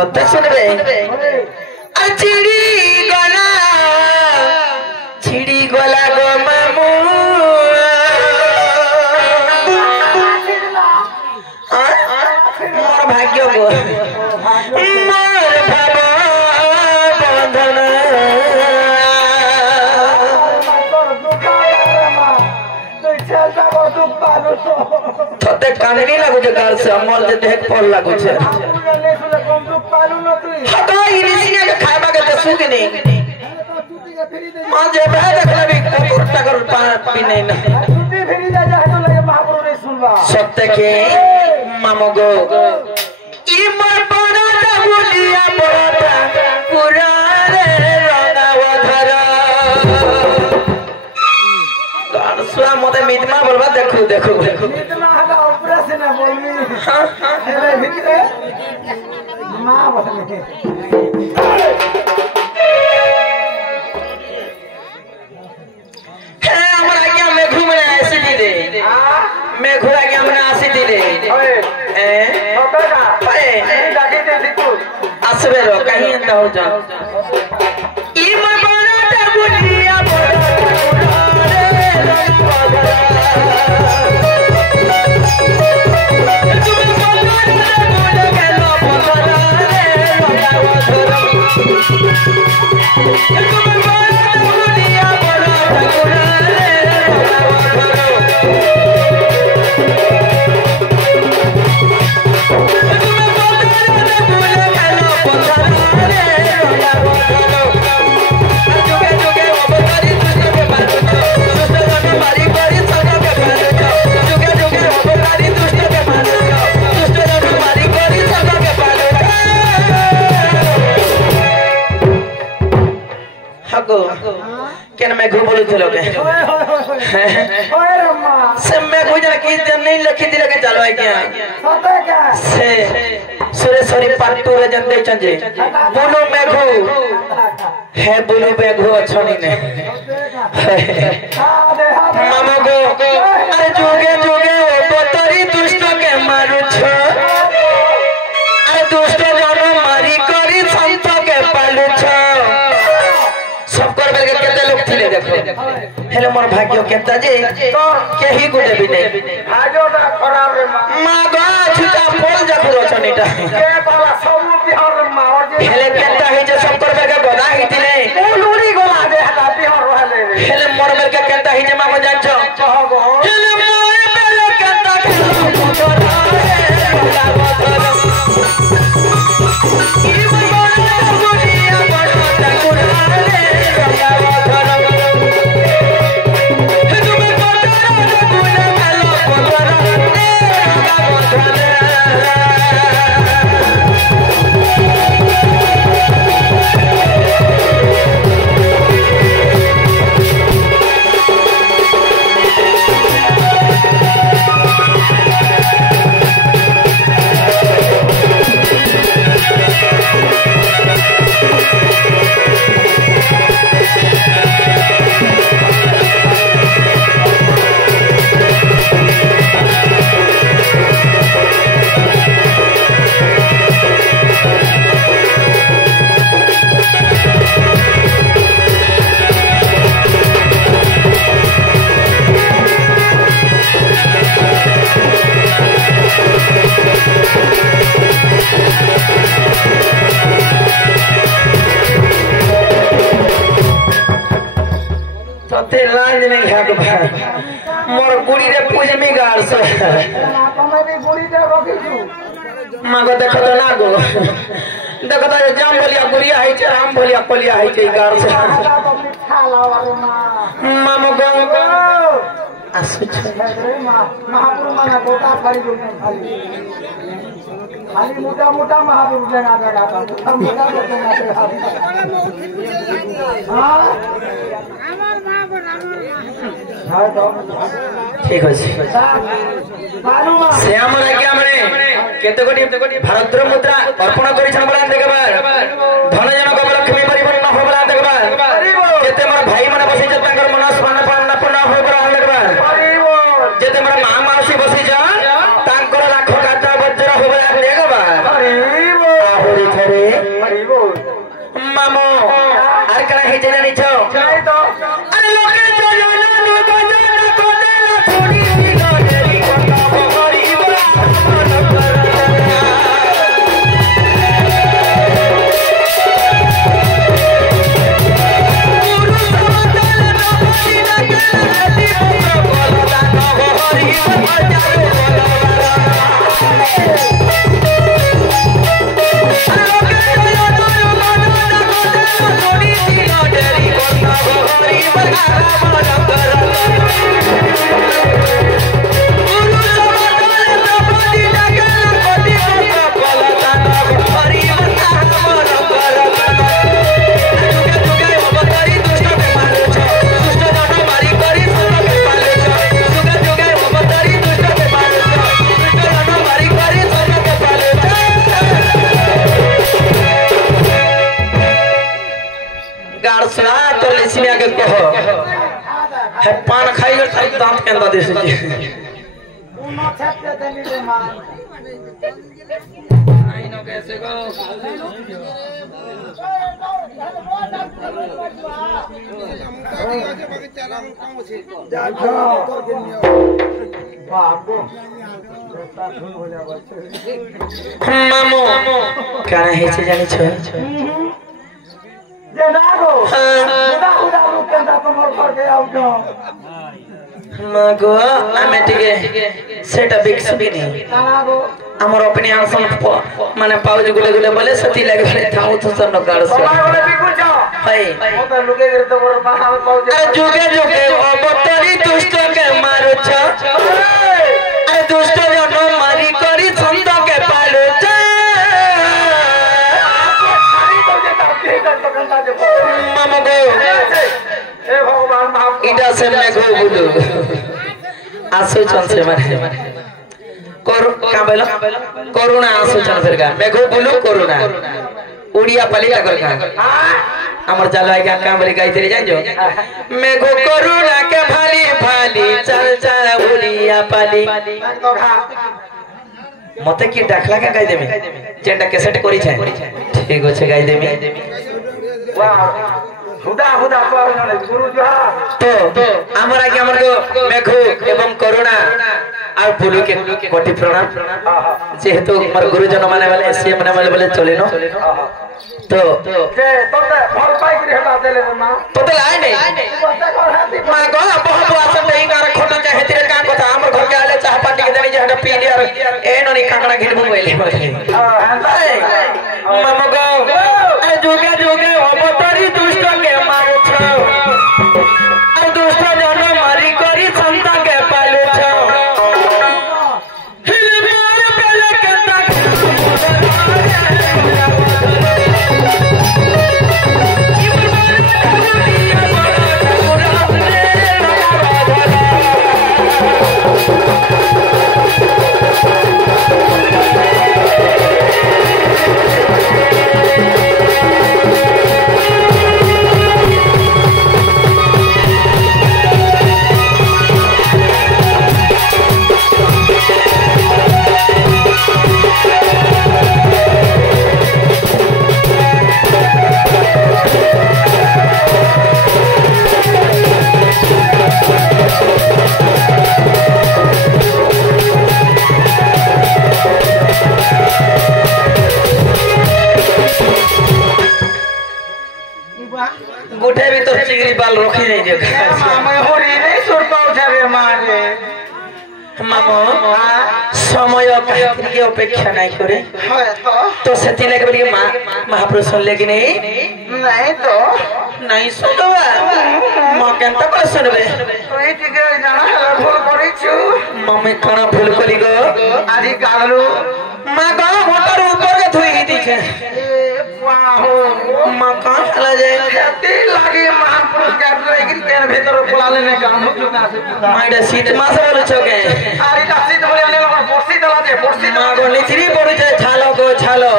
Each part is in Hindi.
सत्य सुनबे छिड़ी गला गो मामू मोर भाग्य गो मोर भाव बंधन तते कांदनी लागू जे गाल से अमल जे देख पड़ लागू छे हटा इरिसिया के खाइबा के ते सुख नहीं मां जे बे देखला भी कुत्ता कर पी नहीं ना छुट्टी फेरी जा जा तो लगे महापुरुष ने सुनवा सत्य के मामो गो ई मोर बड़ा डबुलिया बड़ा पूरा रे रंगावधर गान सुना मते मिटमा बोलबा देखो देखो मिटमा हटा ऑपरेशन है बोलनी अरे भितरे मां बोलने मैं घुरा के हमने आसी दिले आसबे रो कहीं अंदर हो जा ई मैं बड़ा डबुलिया बड़ा रे क्या मैं घूम बोलू थे लोग से मैं कोई जना की जन नहीं लखी दिल के चलो है क्या से सुरेश्वरी पाटू रे जन दे चंजे बोलो मैं घू है बोलो मैं घू अच्छा नहीं ने मामा को अरे जोगे जोगे बोतरी दुष्ट के मारू छो अरे दुष्ट जानो मारी करी संत के पालू छो देखो हेलो मोर भाग्य केता जे केही गुडे भी नहीं भाग्यटा खराब रे मां गा छुटा फोड़ जाखु रचनीटा के बाला सब बिहार मां हेले केता हे जे सब करबे के गदा हितिले लूड़ी गोला दे हटा बिहार रहले हेले मोर बेल के केता हे जे मां जान छ हेले मोर बेल केता के गोदा रे गोदा ई बड़ा गुड़िया बड़ा गुड़ा रे लाज नहीं है तो भाई मोर गुड़ी रे पूजे में गाड़ से तमे भी गुड़ी दे रखी छु मां को देखो तो ना गो देखो तो जाम बोलिया गुड़िया है छे राम बोलिया पलिया है छे गाड़ से मिठा लावा रे मां मां गो आसु छे रे मां महापुरुष माना गोटा खाली जो खाली खाली मोटा मोटा महापुरुष लगा लगा मोटा मोटा हां ठीक है श्याम आज्ञा मने केते कोटी भारतर मुद्रा अर्पण करि छन बला देखबा धन जनक लक्ष्मी परिपूर्ण होबला देखबा केते मोर भाई माने बसि छ ताकर मनस्कामना पालन पूर्ण होबला देखबा जेते मोर मां मानसी बसि छ ताकर लाख काटा वज्र होबला देखबा आहुरी थरे बाहर करा है जानी छो नहीं तो अरे लोके तो जाना नो तो जाना को देला थोड़ी सी लोडेरी कोता बहरी बड़ा है पान खाइए ताई दांत के अंदर दे से उनो छपते देनी रे मान नहीं नो कैसे गो मामो क्या है से जानी छो जेनागो जेनागो दारू केंदा तमर पर के आउटो मागो आमे टिके सेटा बिक्स भी नहीं तानागो हमर अपने आंसन माने पाउज गुले गुले बोले सती लागे बोले थाउ तो सब न गाड़ से बोले बिकुल जा भाई ओ त लुके गिर तो मोर बाहा पाउज अरे जुगे जुगे ओ बतरी दुष्ट के मारो छ अरे दुष्ट जनो मारी करी छंद के पालो छ मामा गो ए भगवान माफ इटा से मैं गो बुलु आसो चन से मारे का बोलो करुणा आसो चन से का मैं गो बुलु करुणा उड़िया पालिका कर का हमर जालवाई का काम बोले गाई तेरे जान जो मैं गो करुणा के भाली भाली चल चल उड़िया पाली मते की डाखला का गाई देमे जेंडा कैसेट करी छै ठीक होछे गाई देमे वाह हुदा हुदा पावने गुरु जोहा तो हमरा के हमर को मेघु एवं करुणा आ बुलु के कोटि प्रणाम जेहेतु हमर गुरुजन माने वाले एसी माने वाले बोले चले नो तो के तोते भल पाई के हटा देले मां तोते आए नहीं मां को बहुत आसन नहीं कर खोटो चाहे तेरे का कथा हमर घर के आले चाह पार्टी के देनी जे हटा पी ले और ए नो नहीं काकड़ा घेर मोबाइल मामा गो ए जोगे जोगे अवतारी दुष्ट के मारो छ और दुष्ट जन मारी करी संता के पालो छ हिल मोर बेले के तक गोठे भी तो चिंगरी बाल रोकी नहीं दे मामा होरी नहीं सुर पाउ छबे मारे मामो समय के अपेक्षा नहीं करे तो सेती लगे बोली मां महापुरुष सुन लेकिन नहीं तो नहीं सुनबा मां केनता को सुनबे ओई ठीक जाना हला भूल करी छु मम्मी कणा भूल करी गो आदि गालू मां का मोटर ऊपर के धुई दी छे वाहो मां का हला जाए जति लागे महापुरुष के लेकिन केन भीतर पला लेने काम हो चुका से माइडा सीट मास बोल छके आरी का सीट बोले ने पोर्सी दला दे पोर्सी मां को निचरी पड़ जाए छालो को छालो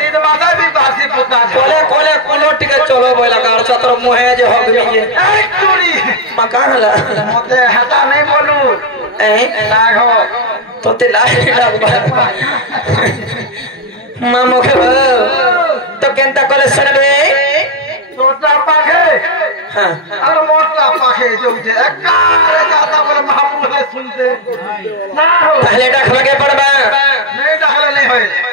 सीट माता भी बासी पुता कोले कोले कोलोट के चलो बोला कार चतर मुहे जे हक भी ए चोरी मां का हला मते हटा नहीं बोलू ए लागो तोते लाग मामो के तो केनता कले सुनबे छोटा আর মোটলা পাখে চলছে একারে যাতা বলে মাহমুদে শুনতে না তাহলে ডাকলাকে পড়বে नहीं डाकले नहीं होए